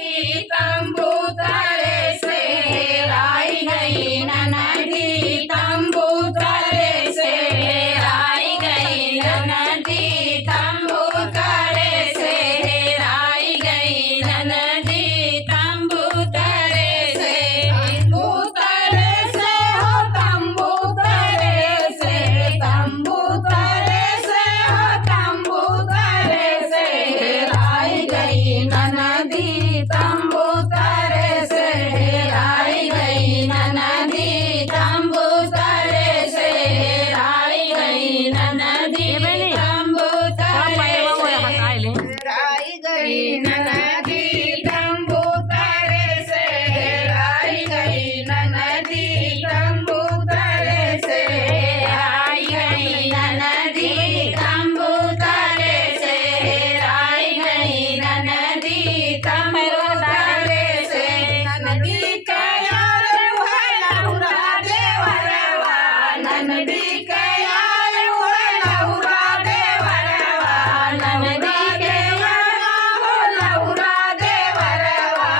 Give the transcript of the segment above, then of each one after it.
तंबू तले से आई गई ननदी तंबू तले से आई गई ननदी तंबू तले से आई गई ननदी तंबू तले से तंबू तले से हो तंबू तले से तंबू तले से हो तंबू तले से आई गई ननदी तंबू तले से आई गई ननदी तंबू तले से आई गई ननदी तंबू तले से आई गई ननदी तंबू तले से आई गई ननदी तंबू तले से आई गई ननदी तंबू तले से आई गई ननदी तंबू तले से ननदी के यार हुए लहुरा देवरवा ननदी के यार हुए लहुरा देवरवा ननदी के यार हो लहुरा देवरवा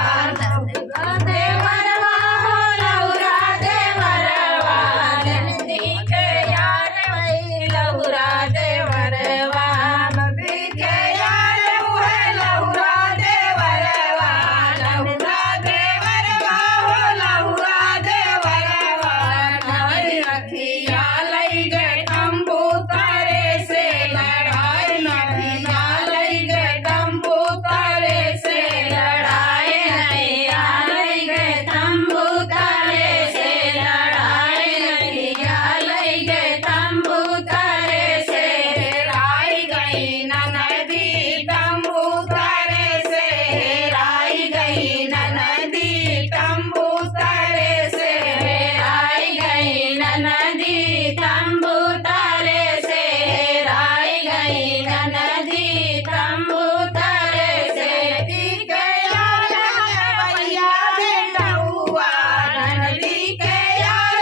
लहुरा देवरवा हो लहुरा देवरवा ननदी के यार वही लहुरा देवरवा ननदी के यार हुए लहुरा देवरवा लहुरा देवरवा हो लहुरा देवरवा नवरी अखिया लई गए तंबू तारे से लड़ाई नदिया लई गए तंबू तारे से लड़ाई नदिया लई गए तंबू तारे से लड़ाई नदिया लई गए तंबू तारे से आई गई ननदी तंबू तारे से आई गई ननदी तंबू तारे से आई गई ननदी तंबू तारे से आई गई ननदी तंबू तारे से के यार भैया बेटा हुआ ननदी के यार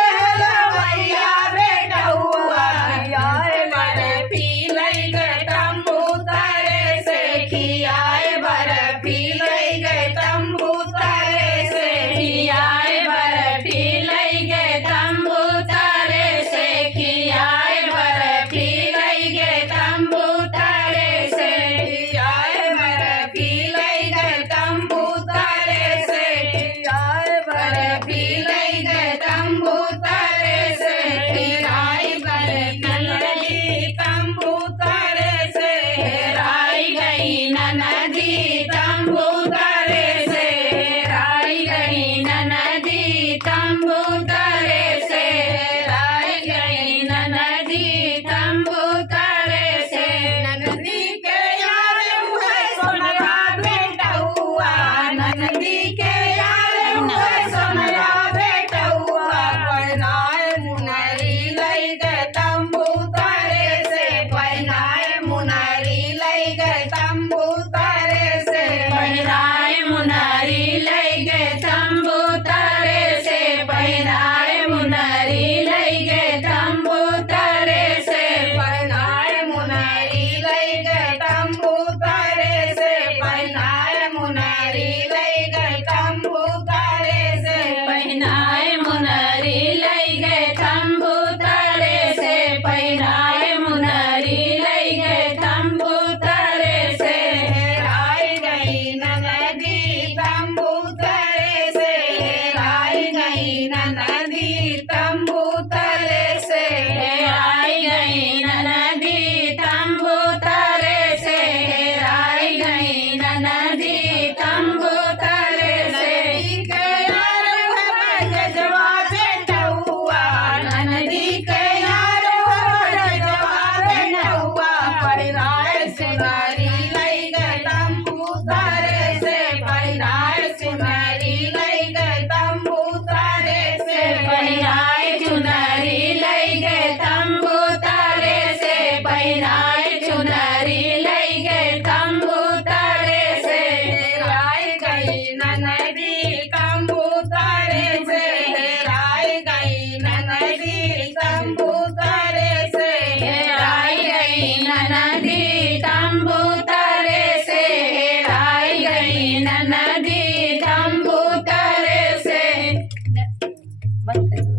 भैया बेटा हुआ यार बर्फी लई गए तंबू तारे से खियाए बर्फी लई गए तंबू तारे से खियाए बर्फी लई गए तंबू तारे से खियाए बर्फी लई गए तंबू तारे से खियाए बर्फी लई गए तंबू तारे से खियाए बर्फी लई गए तंबू तारे से खियाए बर्फी लई तंबू तारे से आई गई ननदी तंबू तारे से आई गई ननदी तंबू तारे से आई गई ननदी तंबू तारे से ननदी के यार हुए सोनरा बेटा हुआ ननदी के यार हुए सोनरा बेटा हुआ पहनाए मुनरी लई गए तंबू तारे से पहनाए मुनरी लई गए तंबू तारे से पहनाए मुनरी लई गए तंबू तारे से पहनाए मुनरी लई गए तंबू तारे से पहनाए मुनरी लई गए तंबू तारे से पहनाए मुनरी लई गए तंबू तारे से पहनाए मुनरी लई गए तंबू तारे से पहनाए मुनरी लई गए तंबू तारे से आई गई ननदी तंबू तारे से आई गई ननदी तंबू तारे से आई गई ननदी तंबू तारे से आई गई ननदी तंबू तारे बंद कर दो।